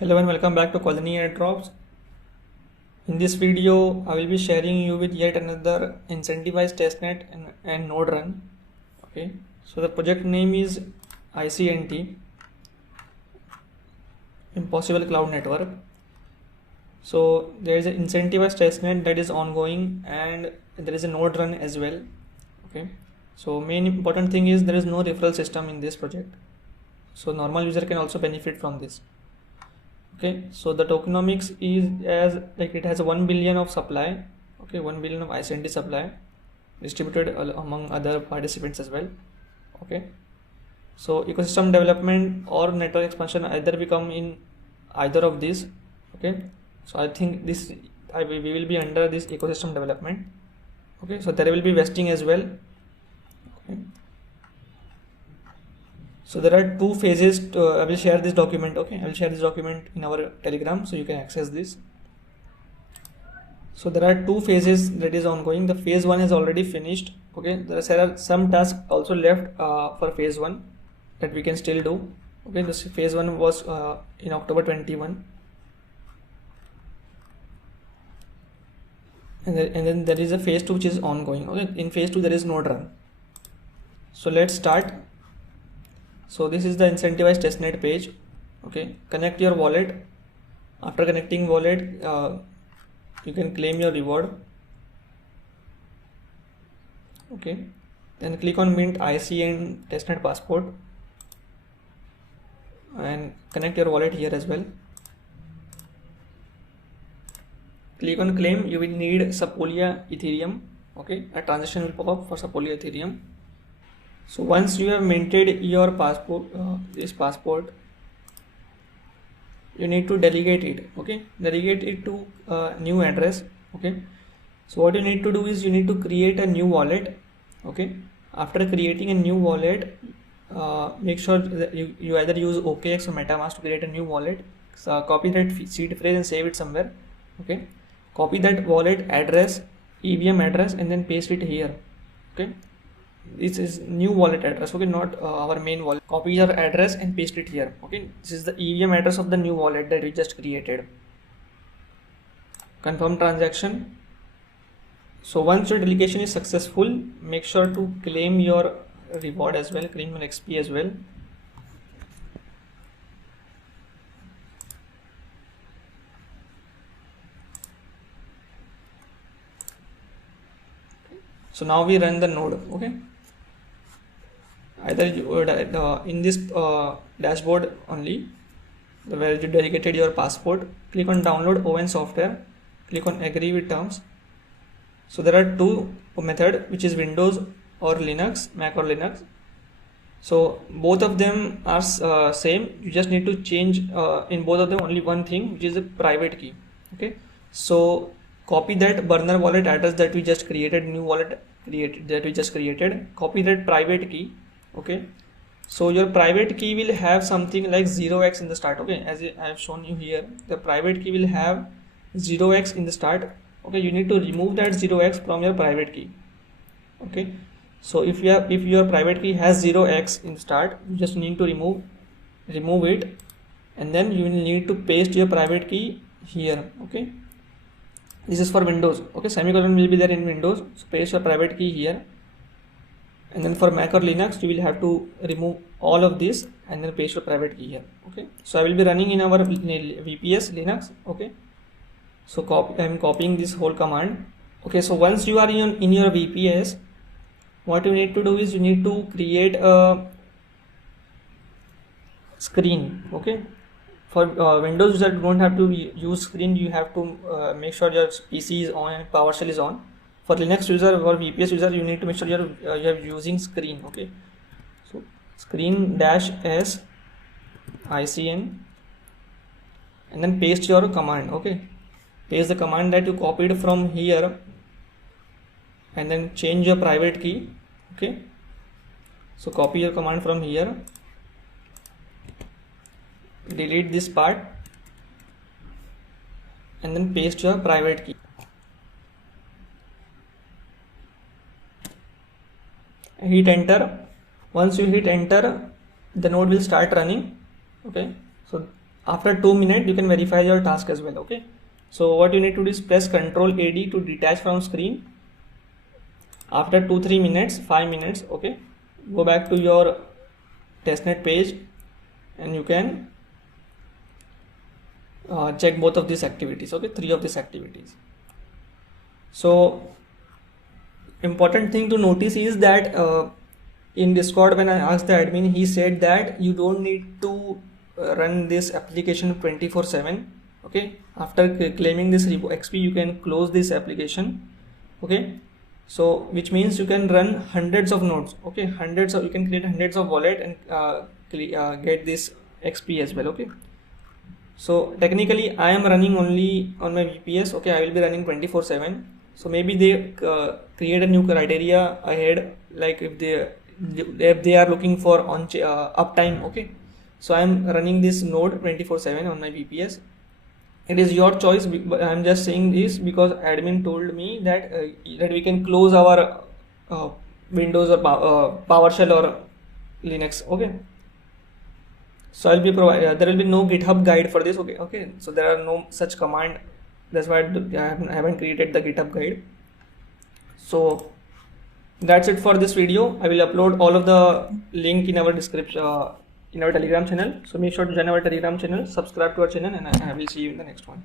Hello and welcome back to Colony Airdrops. In this video, I will be sharing you with yet another incentivized testnet and node run. Okay, so the project name is ICNT, Impossible Cloud Network. So there is an incentivized testnet that is ongoing, and there is a node run as well. Okay, so main important thing is there is no referral system in this project, so normal user can also benefit from this. Okay, so the tokenomics is as like it has 1 billion of supply. Okay, 1 billion of ICNT supply distributed among other participants as well. Okay, so ecosystem development or network expansion either become in either of these. Okay, so I think this we will be under this ecosystem development. Okay, so there will be vesting as well. Okay. So there are two phases. I will share this document. Okay, I will share this document in our Telegram, so you can access this. So there are two phases that is ongoing. The phase one is already finished. Okay, there are some tasks also left for phase one that we can still do. Okay, this phase one was in October 21, and then there is a phase two which is ongoing. Okay, in phase two there is node run. So let's start. So this is the incentivized testnet page. Okay, connect your wallet. After connecting wallet, you can claim your reward. Okay, then click on mint ICN testnet passport and connect your wallet here as well. Click on claim. You will need Sepolia Ethereum. Okay, a transaction will pop up for Sepolia Ethereum. So once you have minted your passport, this passport, you need to delegate it. Okay, delegate it to a new address. Okay, so what you need to do is you need to create a new wallet. Okay, after creating a new wallet, make sure that you either use OKX or MetaMask to create a new wallet. So copy that seed phrase and save it somewhere. Okay, copy that wallet address, EVM address, and then paste it here. Okay, this is new wallet address. Okay, not our main wallet. Copy your address and paste it here. Okay, this is the EVM address of the new wallet that we just created. Confirm transaction. So once your delegation is successful, make sure to claim your reward as well, claim your XP as well. So now we run the node. Okay, either you would in this dashboard only where you delegated your passport, click on download ON software, click on agree with terms. So there are two methods, which is Windows or Linux, Mac or Linux. So both of them are same. You just need to change in both of them only one thing, which is a private key. Okay, so copy that burner wallet address that we just created, new wallet created that we just created, copy that private key. Okay, so your private key will have something like 0x in the start. Okay, as I have shown you here, the private key will have 0x in the start. Okay, you need to remove that 0x from your private key. Okay, so if your private key has 0x in start, you just need to remove it, and then you will need to paste your private key here. Okay, this is for Windows. Okay, semicolon will be there in Windows, so paste your private key here. And then for Mac or Linux, you will have to remove all of this and then paste your private key here. Okay, so I will be running in our VPS Linux. Okay, so I am copying this whole command. Okay, so once you are in your VPS, what you need to do is you need to create a screen. Okay, for Windows user, you don't have to use screen. You have to make sure your PC is on and PowerShell is on. For Linux user or VPS user, you need to make sure you're using screen. Okay, so screen -s ICN and then paste your command. Okay, paste the command that you copied from here and then change your private key. Okay, so copy your command from here, delete this part, and then paste your private key. Hit enter. Once you hit enter, the node will start running. Okay, so after 2 minutes you can verify your task as well. Okay, so what you need to do is press Ctrl AD to detach from screen. After 2-3 minutes, 5 minutes, okay, go back to your testnet page and you can check both of these activities. Okay, 3 of these activities. So important thing to notice is that in Discord, when I asked the admin, he said that you don't need to run this application 24/7. Okay, after claiming this XP, you can close this application. Okay, so which means you can run hundreds of nodes. Okay, you can create hundreds of wallet and get this XP as well. Okay, so technically I am running only on my VPS. Okay, I will be running 24/7. So maybe they create a new criteria ahead, like if they are looking for on uptime. Okay, so I am running this node 24/7 on my VPS. It is your choice, but I am just saying this because admin told me that that we can close our Windows or PowerShell or Linux. Okay, so I'll be there will be no GitHub guide for this. Okay, so there are no such command. That's why I haven't created the GitHub guide. So that's it for this video. I will upload all of the link in our description in our Telegram channel. So make sure to join our Telegram channel, subscribe to our channel, and I will see you in the next one.